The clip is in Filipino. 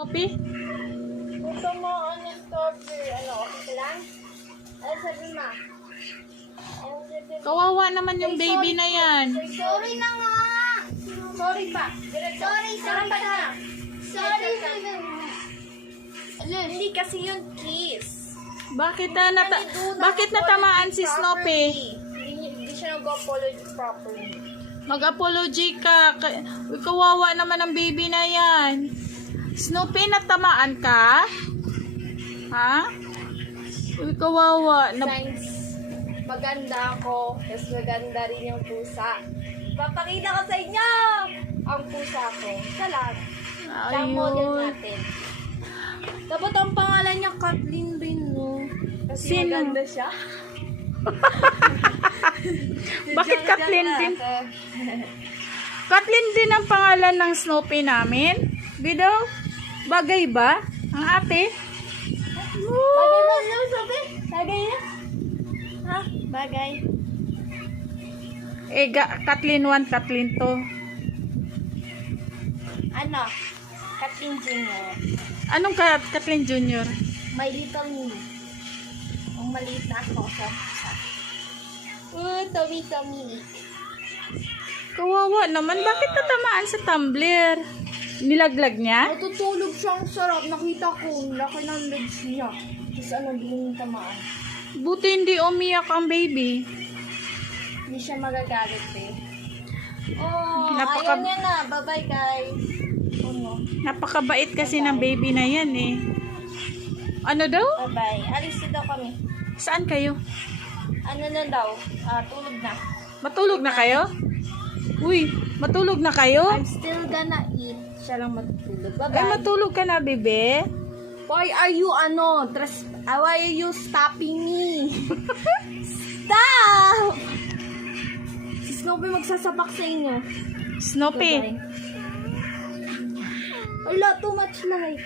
Snoopy? Gusto mo ano strawberry? Ano, okay ka lang? Ano sabi mo? Kawawa naman yung baby na yan. Sorry na nga! Sorry pa. Sorry pa na. Sorry pa na. Hindi kasi yun kiss. Bakit natamaan si Snoopy? Hindi siya nag-apology properly. Mag-apology ka. Kawawa naman ang baby na yan. Snoopy, natamaan ka? Ha? Uy, kawawa. Since maganda ako, mas maganda rin yung pusa. Papakita ko sa inyo ang pusa ko. Salag. Siya ang model natin. Dapat ang pangalan niya Kathleen rin, no? Kasi Sino? maganda siya. Bakit Kathleen din? Kathleen din ang pangalan ng Snoopy namin? Bidaw? Bagay ba? Ang ate? Bagay ba na, sabi? Bagay na? Ha? Bagay. Kathleen 1, Kathleen 2. Ano? Kathleen Jr. Anong Kathleen Jr.? My Little Me. Ang maliit na ako sa pusa. Tummy. Kawawa naman. Bakit natamaan sa tumbler? Nilaglag niya? Natutulog siyang sarap. Nakita ko, laki ng legs niya. Tapos ano, din yung tamaan. Buti hindi umiyak ang baby. Hindi siya magagalit eh. Oh, Napaka- ayaw niya na. Bye-bye guys. Oh no. Napakabait kasi ng baby na yan eh. Ano daw? Bye-bye. Alis na daw kami. Saan kayo? Ano na daw? Tulog na. Matulog na kayo? Uy, matulog na kayo? I'm still gonna eat. Siya lang matutulog. Ay, Bye-bye. matulog ka na, bebe. Why are you why are you stopping me? Stop! Si Snoopy magsasapak sa inyo. Snoopy. Bye-bye. Wala, too much light.